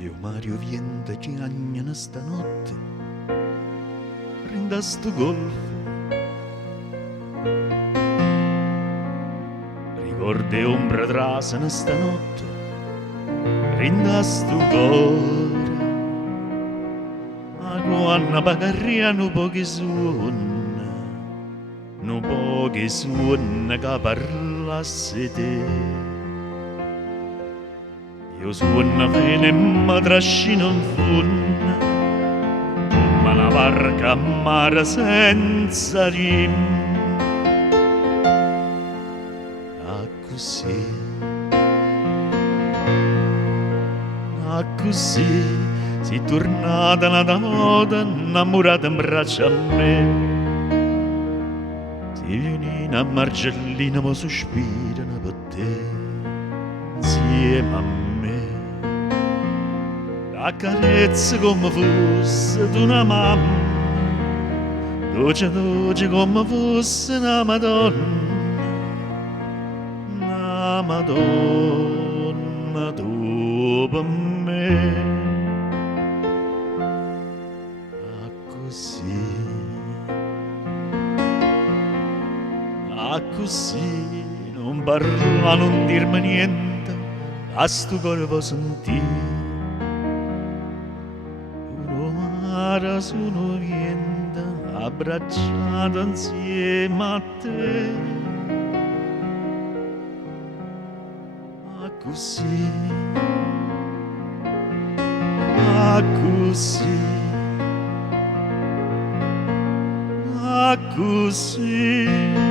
Io Mario Vienta chiagnano stanotte, rinda sto golf. Ricordi ombra trasana stanotte, rinda sto cuore. Ma quando pagarria nu pochi suon che parlasse te. Io suona bene e mi trascino in fondo, come una barca a mare senza rim. A così, si tornata una volta innamorata in braccio a me. Si viene a Margellina ma sospirano per te, insieme a me. La carezza come fosse d'una mamma, dolce dolce come fosse una Madonna tu per me. A così, non parla, non dirmi niente, a sto corpo sentì. Mare sono niente, abbracciato insieme a te. A così, a così, a così.